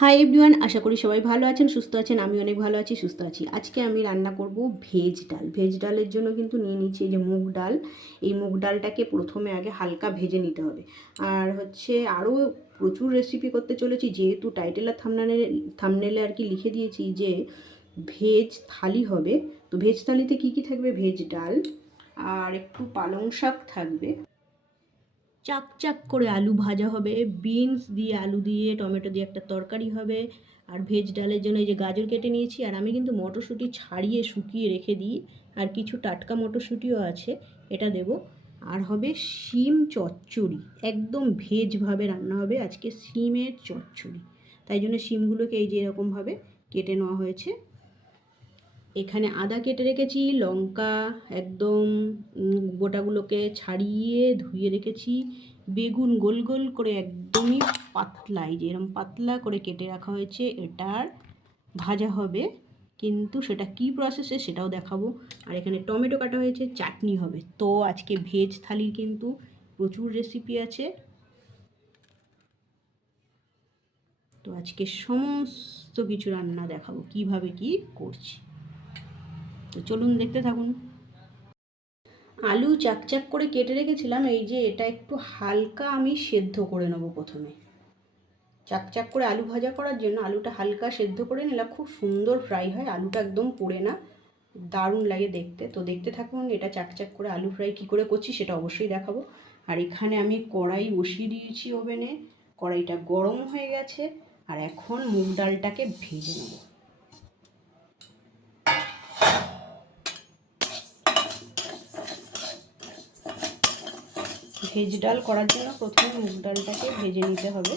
Hi everyone আশা করি সবাই ভালো আছেন, সুস্থ আছেন, আমি অনেক ভালো আছি, সুস্থ আছি। আজকে আমি রান্না করব ভেজ ডাল। ভেজ ডালের জন্য কিন্তু নিয়ে নিচ্ছি যে মুগ ডাল। এই মুগ ডালটাকে প্রথমে আগে হালকা ভেজে নিতে হবে। আর হচ্ছে আরও প্রচুর রেসিপি করতে চলেছি, যেহেতু টাইটেল আর থামনালে থামনেলে আর কি লিখে দিয়েছি যে ভেজ থালি হবে। তো ভেজ থালিতে কি কি থাকবে? ভেজ ডাল আর একটু পালং শাক থাকবে। চাক চাক করে আলু ভাজা হবে বিনস দিয়ে আলু দিয়ে, টমেটো দিয়ে একটা তরকারি হবে, আর ভেজ ডালের জন্য এই যে গাজর কেটে নিয়েছি, আর আমি কিন্তু মটরশুঁটি ছাড়িয়ে শুকিয়ে রেখে দিই, আর কিছু টাটকা মটরশুঁটিও আছে, এটা দেব। আর হবে শিম চচ্চড়ি, একদম ভেজভাবে রান্না হবে, আজকে শিমের চচ্চড়ি। তাই জন্য শিমগুলোকে এই যে এরকমভাবে কেটে নেওয়া হয়েছে। এখানে আদা কেটে রেখেছি, লঙ্কা একদম গোটাগুলোকে ছাড়িয়ে ধুয়ে রেখেছি। বেগুন গোল গোল করে একদমই পাতলা, এই যে এরকম পাতলা করে কেটে রাখা হয়েছে, এটার ভাজা হবে। কিন্তু সেটা কি প্রসেসে সেটাও দেখাবো। আর এখানে টমেটো কাটা হয়েছে, চাটনি হবে। তো আজকে ভেজ থালির কিন্তু প্রচুর রেসিপি আছে। তো আজকে সমস্ত কিছু রান্না দেখাবো, কীভাবে কি করছি। তো চলুন দেখতে থাকুন। আলু চাকচাক করে কেটে রেখেছিলাম, এই যে এটা একটু হালকা আমি সেদ্ধ করে নেব প্রথমে। চাকচাক করে আলু ভাজা করার জন্য আলুটা হালকা সেদ্ধ করে নিলাম, খুব সুন্দর ফ্রাই হয়, আলুটা একদম পড়ে না, দারুণ লাগে দেখতে। তো দেখতে থাকুন এটা চাকচাক করে আলু ফ্রাই কী করে করছি সেটা অবশ্যই দেখাবো। আর এখানে আমি কড়াই বসিয়ে দিয়েছি ওভেনে, কড়াইটা গরম হয়ে গেছে, আর এখন মুগ ডালটাকে ভেজে নেব। ভেজ ডাল করার জন্য প্রথমে মুগ ডালটাকে ভেজে নিতে হবে।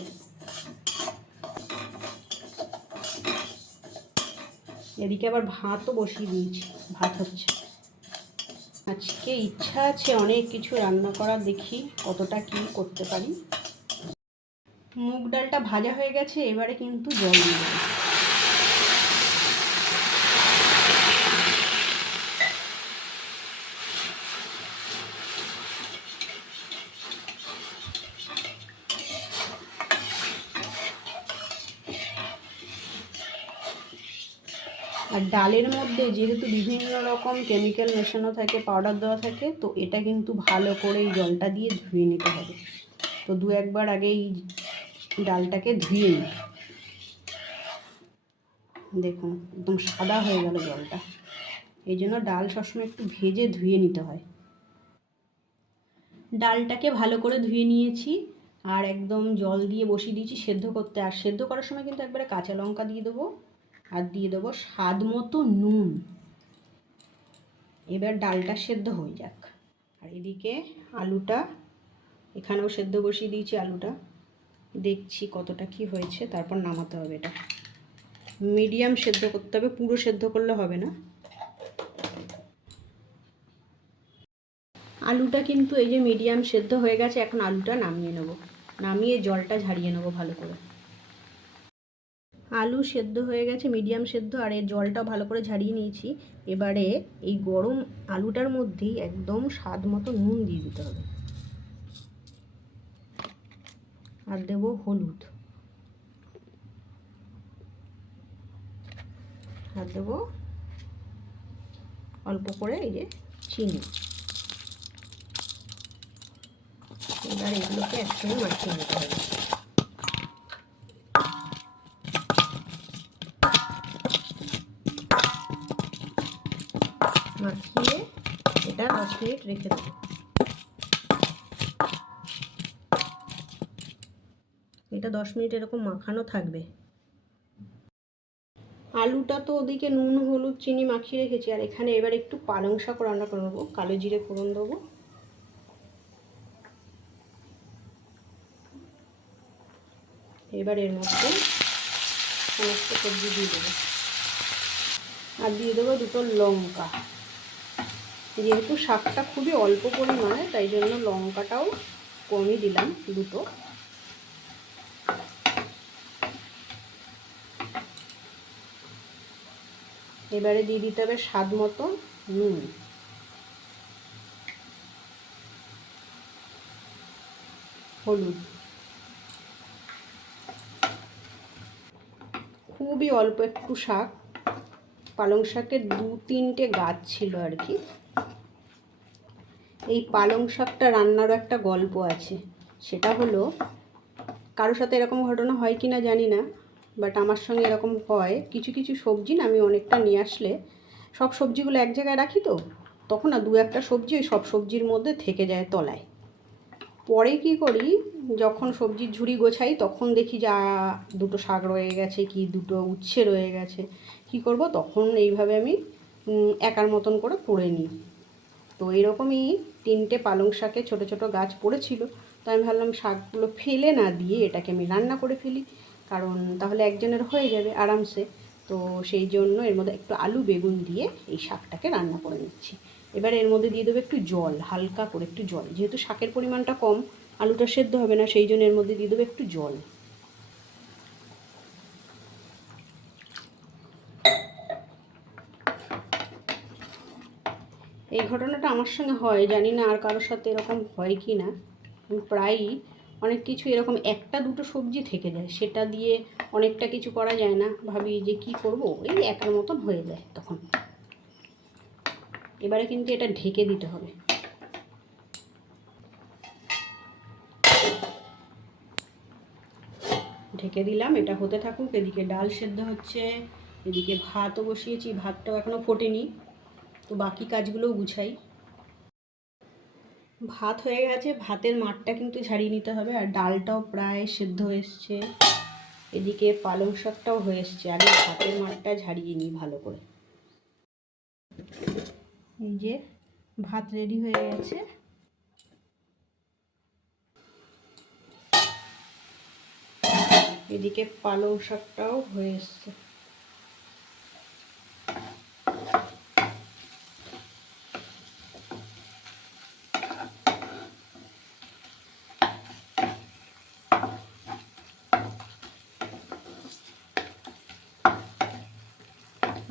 এদিকে আবার ভাতও বসিয়ে দিয়েছি, ভাত হচ্ছে। আজকে ইচ্ছা আছে অনেক কিছু রান্না করার দেখি কতটা কি করতে পারি। মুগ ডালটা ভাজা হয়ে গেছে, এবারে কিন্তু জল দিয়ে ডালের মধ্যে যেহেতু বিভিন্ন রকম কেমিক্যাল মেশানো থাকে পাউডার দেওয়া থাকে, তো এটা কিন্তু ভালো করে এই জলটা দিয়ে ধুয়ে নিতে হবে। তো দু একবার আগে এই ডালটাকে ধুয়ে নিই। দেখুন, একদম সাদা হয়ে গেল জলটা। এই জন্য ডাল সবসময় একটু ভেজে ধুয়ে নিতে হয়। ডালটাকে ভালো করে ধুয়ে নিয়েছি, আর একদম জল দিয়ে বসিয়ে দিয়েছি সেদ্ধ করতে। আর সেদ্ধ করার সময় কিন্তু একবারে কাঁচা লঙ্কা দিয়ে দেবো। আর দিয়ে দেবো স্বাদ মতো নুন। এবার ডালটা সেদ্ধ হয়ে যাক। আর এদিকে আলুটা, এখানেও সেদ্ধ বসিয়ে দিয়েছি আলুটা। দেখছি কতটা কি হয়েছে, তারপর নামাতে হবে এটা। মিডিয়াম সেদ্ধ করতে হবে, পুরো সেদ্ধ করলে হবে না। আলুটা কিন্তু এই যে মিডিয়াম সেদ্ধ হয়ে গেছে, এখন আলুটা নামিয়ে নেব। নামিয়ে জলটা ঝাড়িয়ে নেব ভালো করে। আলু সেদ্ধ হয়ে গেছে মিডিয়াম সেদ্ধ, আর এর জলটাও ভালো করে ঝাড়িয়ে নিয়েছি। এবারে এই গরম আলুটার মধ্যেই একদম স্বাদ মতো নুন দিয়ে দিতে হবে। আর দেব হলুদ। আর দেবো অল্প করে এই যে চিনি। এবার এগুলোকে একসঙ্গে মাখিয়ে নিতে হবে। মাখিয়ে এটা দশ মিনিট রেখে দেবো। এটা দশ মিনিট এরকম মাখানো থাকবে। আলুটা তো ওদিকে নুন, হলুদ, চিনি মাখিয়ে রেখেছি, আর এখানে এবার একটু পালং শাক রান্না করে নেব। কালো জিরে ফোড়ন দেবো। এবার এর মধ্যে সমস্ত সবজি দিয়ে দেবো। আর দিয়ে দেবো দুটো লঙ্কা। যেহেতু শাকটা খুবই অল্প পরিমাণে, তাই জন্য লঙ্কাটাও কমই দিলাম দুটো। এবারে দিয়ে দিতে হবে স্বাদ মতো নুন। হলুদ। খুবই অল্প একটু শাক। পালং শাকের দু তিনটে গাছ ছিল আর কি। এই পালং শাকটা রান্নারও একটা গল্প আছে। সেটা হলো কারোর সাথে এরকম ঘটনা হয় কি না জানি না বাট আমার সঙ্গে এরকম হয়। কিছু কিছু সবজি না আমি অনেকটা নিয়ে আসলে, সব সবজিগুলো এক জায়গায় রাখি তো, তখন না দু একটা সবজি ওই সব সবজির মধ্যে থেকে যায় তলায়। পরে কি করি, যখন সবজির ঝুড়ি গোছাই, তখন দেখি যা দুটো শাক রয়ে গেছে কি দুটো উচ্ছে রয়ে গেছে। কি করব? তখন এইভাবে আমি একার মতন করে করে নিই। তো এরকমই তিনটে পালং শাকে ছোট ছোট গাছ পড়েছিল। তো আমি ভাবলাম শাকগুলো ফেলে না দিয়ে এটাকে আমি রান্না করে ফেলি। কারণ তাহলে একজনের হয়ে যাবে আরামসে। তো সেই জন্য এর মধ্যে একটু আলু বেগুন দিয়ে এই শাকটাকে রান্না করে নিচ্ছি। এবার এর মধ্যে দিয়ে দেবো একটু জল, হালকা করে একটু জল। যেহেতু শাকের পরিমাণটা কম, আলুটা সেদ্ধ হবে না, সেই জন্য এর মধ্যে দিয়ে দেবো একটু জল। এই ঘটনাটা আমার সঙ্গে হয়, জানি না আর কারোর সাথে এরকম হয় কি না। প্রায়ই অনেক কিছু এরকম একটা দুটো সবজি থেকে যায়, সেটা দিয়ে অনেকটা কিছু করা যায় না, ভাবি যে কি করব, এই একার মতন হয়ে যায় তখন। এবারে কিন্তু এটা ঢেকে দিতে হবে। ঢেকে দিলাম, এটা হতে থাকুক, এদিকে ডাল সেদ্ধ হচ্ছে, এদিকে ভাতও বসিয়েছি, ভাতটাও এখনও ফোটেনি। তো বাকি কাজগুলোও গুছাই। ভাত হয়ে গেছে, ভাতের মাঠটা কিন্তু ঝাড়িয়ে নিতে হবে, আর ডালটাও প্রায় সেদ্ধ এসছে। এদিকে পালং শাকটাও হয়ে এসছে, আগে ভাতের মাঠটা ঝাড়িয়ে নিই ভালো করে। এই যে ভাত রেডি হয়ে গেছে। এদিকে পালং শাকটাও হয়ে এসছে।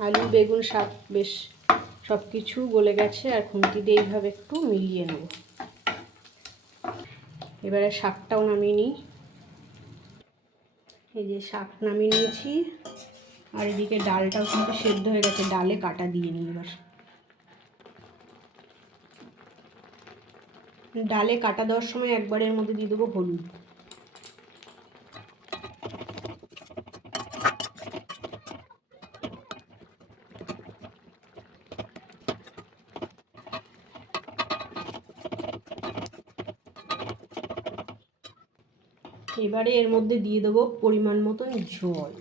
আলু, বেগুন, শাক, বেশ সব কিছু গলে গেছে আর খুন্তি দিয়ে এইভাবে একটু মিলিয়ে নেব। এবারে শাকটাও নামিয়ে নিই। এই যে শাক নামিয়ে নিয়েছি আর এদিকে ডালটাও কিন্তু সেদ্ধ হয়ে গেছে, ডালে কাটা দিয়ে নিই এবার। ডালে কাটা দেওয়ার সময় একবারের মধ্যে দিয়ে দেবো হলুদ। এবারে এর মধ্যে দিয়ে দেবো পরিমাণ মতন জল।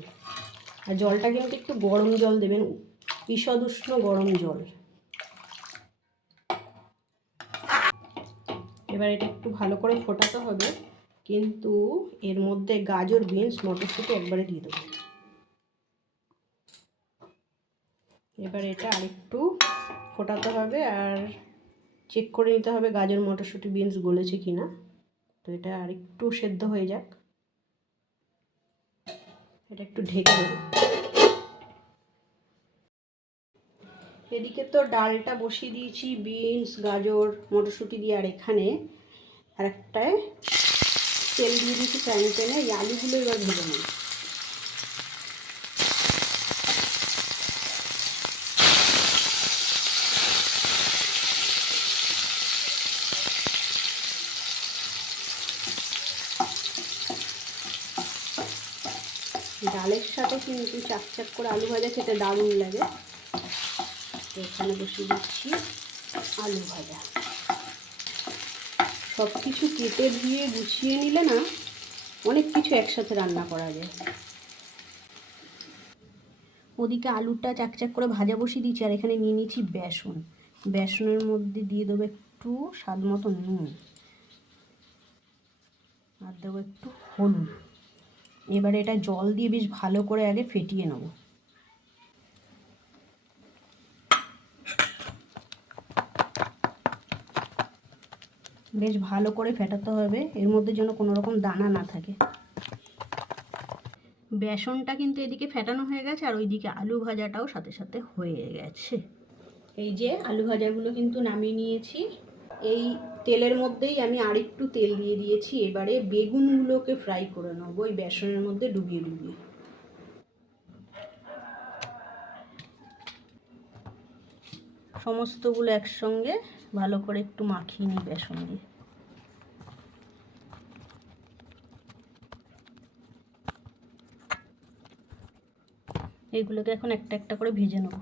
আর জলটা কিন্তু একটু গরম জল দেবেন, ঈষদ উষ্ণ গরম জল। এবার এটা একটু ভালো করে ফোটাতে হবে, কিন্তু এর মধ্যে গাজর, বিনস, মটরশুঁটি একবারে দিয়ে দেবো। এবার এটা আরেকটু ফোটাতে হবে আর চেক করে নিতে হবে গাজর, মটরশুঁটি, বিনস গলেছে কি না তো এটা আরেকটু সেদ্ধ হয়ে যাক। এটা একটু ঢেকে এদিকে তো ডালটা বসিয়ে দিয়েছি, বিনস, গাজর, মটরশুঁটি দিয়ে, আর এখানে আরেকটায় তেল দিয়ে দিয়েছি ফ্রাইং প্যানে এই আলুগুলো এবার ভেজে নেব। ডালের সাথে কিন্তু চাকচাক করে আলু ভাজা, খেতে দারুণ লাগে। তো এখানে বসিয়ে দিচ্ছি আলু ভাজা। সব কিছু কেটে ধুয়ে গুছিয়ে নিলে না অনেক কিছু একসাথে রান্না করা যায়। ওদিকে আলুটা চাকচাক করে ভাজা বসিয়ে দিচ্ছি, আর এখানে নিয়ে নিয়েছি বেসন। বেসনের মধ্যে দিয়ে দেবো একটু স্বাদ মতো নুন। আর দেবো একটু হলুদ। এবারে এটা জল দিয়ে বেশ ভালো করে আগে ফেটিয়ে নেব। বেশ ভালো করে ফেটাতে হবে, এর মধ্যে যেন কোনো রকম দানা না থাকে। বেসনটা কিন্তু এদিকে ফেটানো হয়ে গেছে, আর ওইদিকে আলু ভাজাটাও সাথে সাথে হয়ে গেছে। এই যে আলু ভাজাগুলো কিন্তু নামিয়ে নিয়েছি। এই তেলের মধ্যেই আমি আরেকটু তেল দিয়ে দিয়েছি, এবারে বেগুনগুলোকে ফ্রাই করে নেব, ওই বেসনের মধ্যে ডুবিয়ে ডুবিয়ে। সমস্তগুলো একসঙ্গে ভালো করে একটু মাখিয়ে নিই বেসন দিয়ে। এগুলোকে এখন একটা একটা করে ভেজে নেব।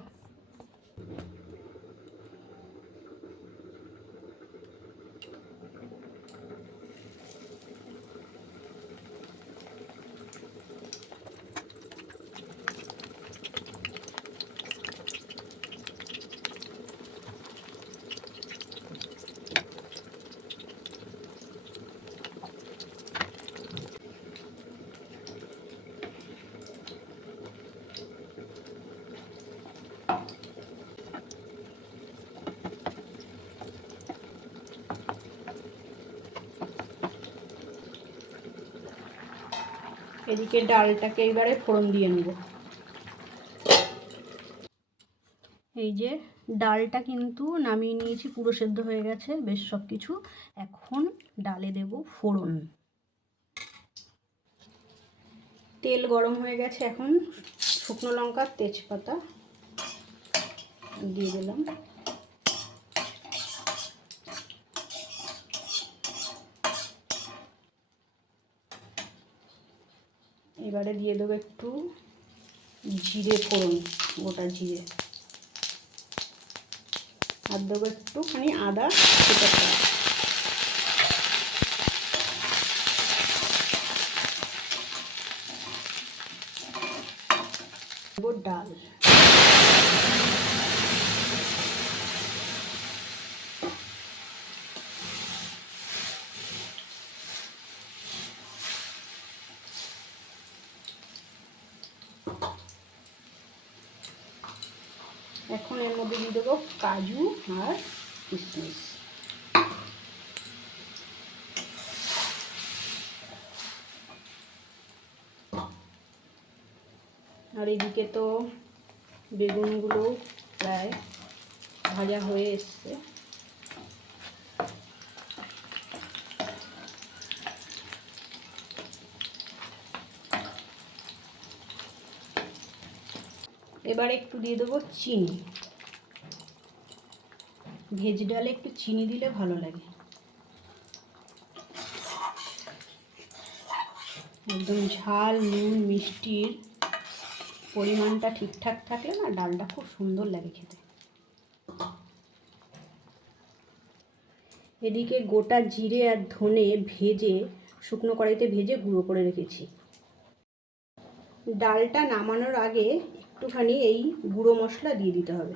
এদিকে ডালটাকে এবারে ফোড়ন দিয়ে নেব। এই যে ডালটা কিন্তু নামিয়ে নিয়েছি পুরো সেদ্ধ হয়ে গেছে বেশ সব কিছু এখন ডালে দেব ফোড়ন। তেল গরম হয়ে গেছে এখন। শুকনো লঙ্কা তেজপাতা দিয়ে দিলাম। এবারে দিয়ে দেবো একটু জিরে ফোড়ন গোটা জিরে। আর দেবো একটুখানি আদা সেটা করা দেবো ডাল এখন এর মধ্যে দিয়ে দেবো কাজু আর কিশমিশ আর এদিকে তো বেগুনগুলো প্রায় ভাজা হয়ে এসছে। এবার একটু দিয়ে দেবো চিনি। ভেজ ডালে একটু চিনি দিলে ভালো লাগে। একদম ঝাল, নুন, মিষ্টির পরিমাণটা ঠিকঠাক থাকলে না ডালটা খুব সুন্দর লাগে খেতে। এদিকে গোটা জিরে আর ধনে ভেজে, শুকনো কড়াইতে ভেজে গুঁড়ো করে রেখেছি। ডালটা নামানোর আগে একটুখানি এই গুঁড়ো মশলা দিয়ে দিতে হবে।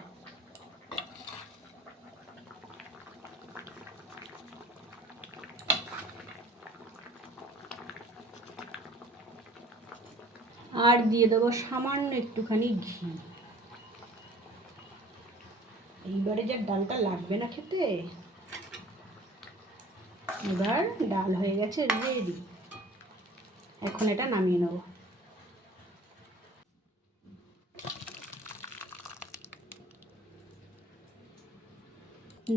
আর দিয়ে দেবো সামান্য একটুখানি ঘি। এইবারে যে ডালটা লাগবে না খেতে, এবার ডাল হয়ে গেছে রেডি এখন এটা নামিয়ে নেব।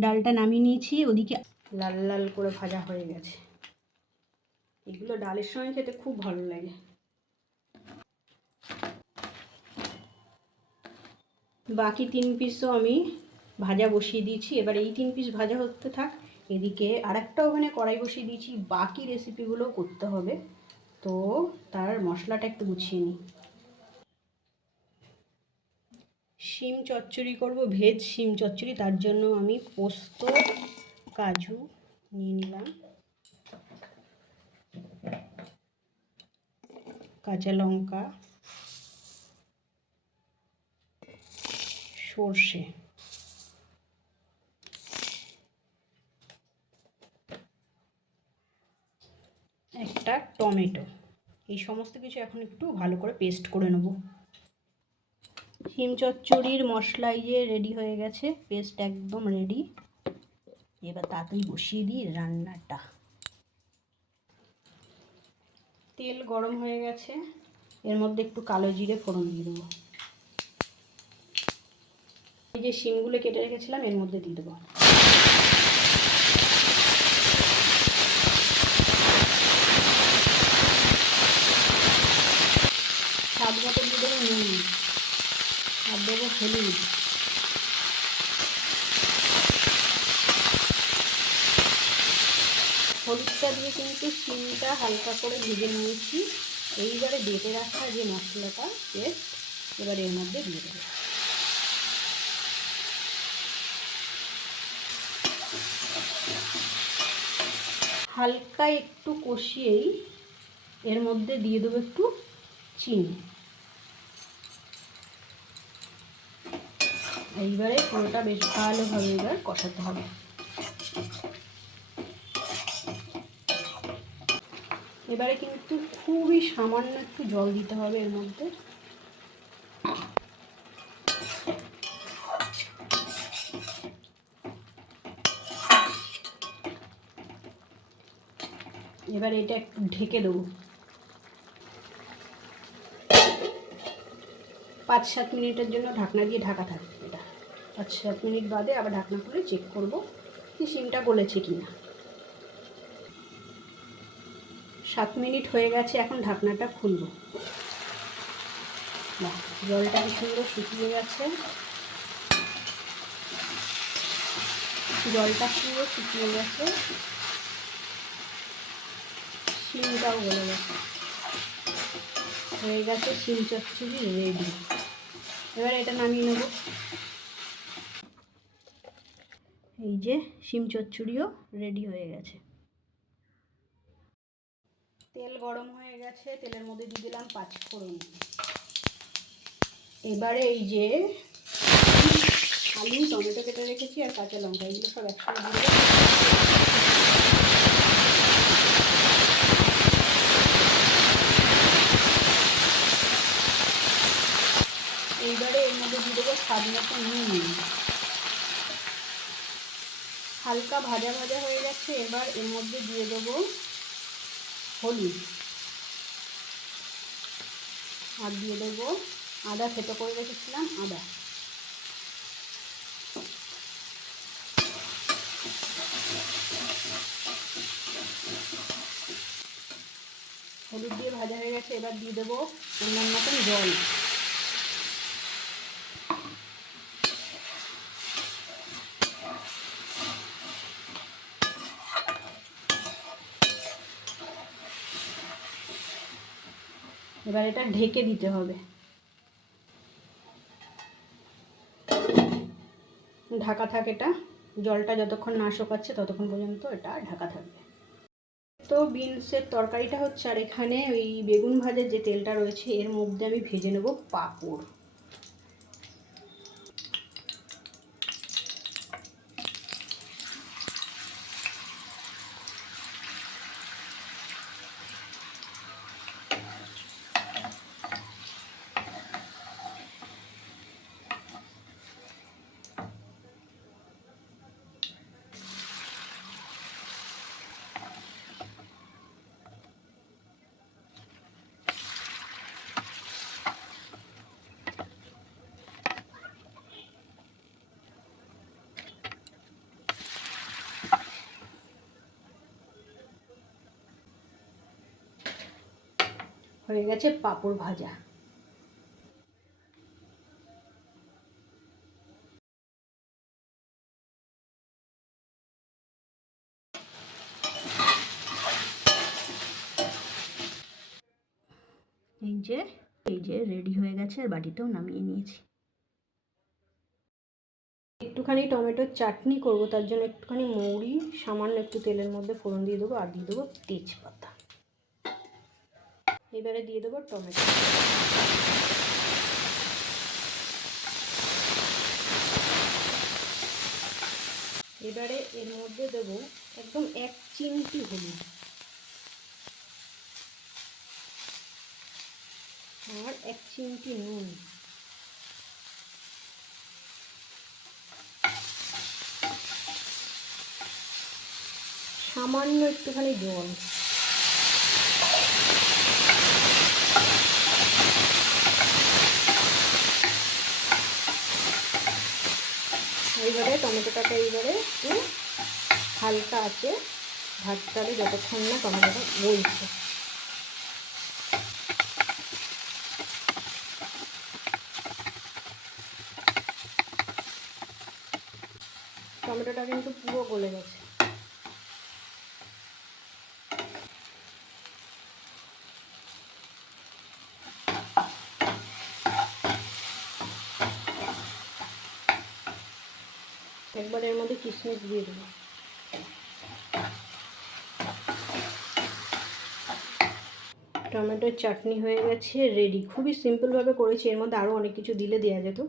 ডালটা নামিয়ে নিয়েছি, ওদিকে লাল লাল করে ভাজা হয়ে গেছে। এগুলো ডালের সঙ্গে খেতে খুব ভালো লাগে। বাকি তিন পিসও আমি ভাজা বসিয়ে দিয়েছি। এবার এই তিন পিস ভাজা হতে থাক, এদিকে আরেকটা ওভেনে কড়াই বসিয়ে দিয়েছি। বাকি রেসিপিগুলো করতে হবে। তো তার মশলাটা একটু গুছিয়ে নিই। শিম চচ্চড়ি করব, ভেজ শিম চচ্চড়ি। তার জন্য আমি পোস্ত, কাজু নিয়ে নিলাম। কাঁচা লঙ্কা সর্ষে। একটা টমেটো। এই সমস্ত কিছু এখন একটু ভালো করে পেস্ট করে নেব। শিম চচ্চড়ির মশলা ইয়ে রেডি হয়ে গেছে, পেস্ট একদম রেডি এবার তাতেই বসিয়ে দিই রান্নাটা। তেল গরম হয়ে গেছে, এর মধ্যে একটু কালো জিরে ফোড়ন দিয়ে দেবো। এই যে শিমগুলো কেটে রেখেছিলাম, এর মধ্যে দিয়ে দেবো। স্বাদ মতো দিয়ে দেবো নুন আর দেবো হলুদ। হলুদটা দিয়ে কিন্তু শিমটা হালকা করে ভেজে নিয়েছি। এইবারে বেটে রাখা যে মশলাটা পেস্ট এবারে এর মধ্যে দিয়ে দেবো। হালকা একটু কষিয়েই এর মধ্যে দিয়ে দেবো একটু চিনি। এইবারে পুরোটা বেশ ভালোভাবে এবার কষাতে হবে। এবারে কিন্তু খুবই সামান্য একটু জল দিতে হবে এর মধ্যে। এবার এটা একটু ঢেকে দেবো। পাঁচ সাত মিনিটের জন্য ঢাকনা দিয়ে ঢাকা থাকবে এটা। পাঁচ সাত মিনিট বাদে আবার ঢাকনা খুলে চেক করব যে সিমটা গলেছে কি না সাত মিনিট হয়ে গেছে, এখন ঢাকনাটা খুলব। জলটা সুন্দর শুকিয়ে গেছে। জলটা সুন্দর শুকিয়ে গেছে। শিমটাও গলে গেছে হয়ে গেছে শিম চচ্চড়ি রেডি এবার এটা নামিয়ে নেব। এই যে শিম চচ্চড়িও রেডি হয়ে গেছে। তেল গরম হয়ে গেছে, তেলের মধ্যে দিয়ে দিলাম পাঁচ পাঁচফোড়ন। এবারে এই যে আলু, টমেটো কেটে রেখেছি আর কাঁচা লঙ্কা, এগুলো সব একসঙ্গে দিয়ে দেবো। এইবারে এর মধ্যে দিয়ে দেবো স্বাদ মতো নুন। হালকা ভাজা ভাজা হয়ে গেছে, এবার এর মধ্যে দিয়ে দেবো হলুদ। আর দিয়ে দেবো আদা, থেতো করে রেখেছিলাম আদা। হলুদ দিয়ে ভাজা হয়ে গেছে, এবার দিয়ে দেবো অন্যান্য মতন জল। এবার এটা ঢেকে দিতে হবে। ঢাকা থাক এটা, জলটা যতক্ষণ না শোকাচ্ছে ততক্ষণ পর্যন্ত এটা ঢাকা থাকবে। তো বিনসের তরকারিটা হচ্ছে, আর এখানে ওই বেগুন ভাজার যে তেলটা রয়েছে, এর মধ্যে আমি ভেজে নেব পাঁপড়। হয়ে গেছে পাঁপড় ভাজা। এই যে এই যে রেডি হয়ে গেছে, আর বাটিতেও নামিয়ে নিয়েছি। একটুখানি টমেটোর চাটনি করব, তার জন্য একটুখানি মৌরি, সামান্য একটু তেলের মধ্যে ফোড়ন দিয়ে দেবো, আর দিয়ে দেবো তেজপাতা। এবারে দিয়ে দেবো টমেটো। এবারে এর মধ্যে দেবো একদম এক চিমটি হলুদ। আর এক চিমটি নুন। সামান্য একটুখানি জল এইবারে টমেটোটাকে এইবারে একটু হালকা আছে। ভাতটারে যতক্ষণ না টমেটোটা বলছে টমেটোটা কিন্তু পুরো গলে গেছে। একবার এর মধ্যে কিশমিশ দিয়ে দেবো। টমেটোর চাটনি হয়ে গেছে রেডি খুবই সিম্পলভাবে করেছি, এর মধ্যে আরও অনেক কিছু দিলে দেওয়া যেত,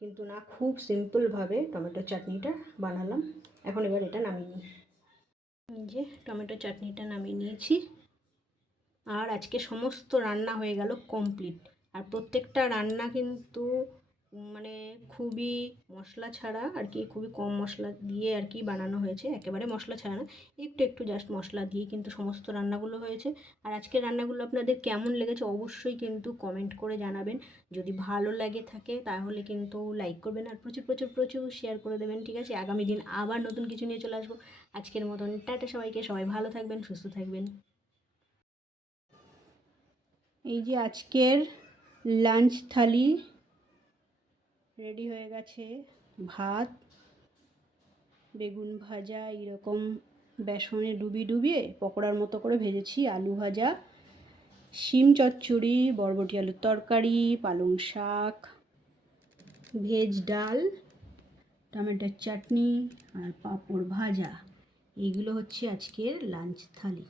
কিন্তু না, খুব সিম্পলভাবে টমেটোর চাটনিটা বানালাম। এখন এবার এটা নামিয়ে নিই। যে টমেটো চাটনিটা নামিয়ে নিয়েছি। আর আজকে সমস্ত রান্না হয়ে গেল কমপ্লিট আর প্রত্যেকটা রান্না কিন্তু মানে খুবই মশলা ছাড়া আর কি, খুবই কম মশলা দিয়ে আর কি বানানো হয়েছে। একেবারে মশলা ছাড়া না, একটু একটু জাস্ট মশলা দিয়ে কিন্তু সমস্ত রান্নাগুলো হয়েছে। আর আজকের রান্নাগুলো আপনাদের কেমন লেগেছে অবশ্যই কিন্তু কমেন্ট করে জানাবেন। যদি ভালো লাগে থাকে তাহলে কিন্তু লাইক করবেন আর প্রচুর প্রচুর প্রচুর শেয়ার করে দেবেন, ঠিক আছে? আগামী দিন আবার নতুন কিছু নিয়ে চলে আসব। আজকের মতন টাটা সবাইকে, সবাই ভালো থাকবেন, সুস্থ থাকবেন। এই যে আজকের লাঞ্চ থালি রেডি হয়ে গেছে ভাত, বেগুন ভাজা, এরকম বেসনে ডুবিয়ে ডুবিয়ে পকোড়ার মতো করে ভেজেছি, আলু ভাজা, শিম চচ্চড়ি, বরবটি আলুর তরকারি, পালং শাক, ভেজ ডাল, টমেটোর চাটনি আর পাঁপড় ভাজা। এইগুলো হচ্ছে আজকের লাঞ্চ থালি।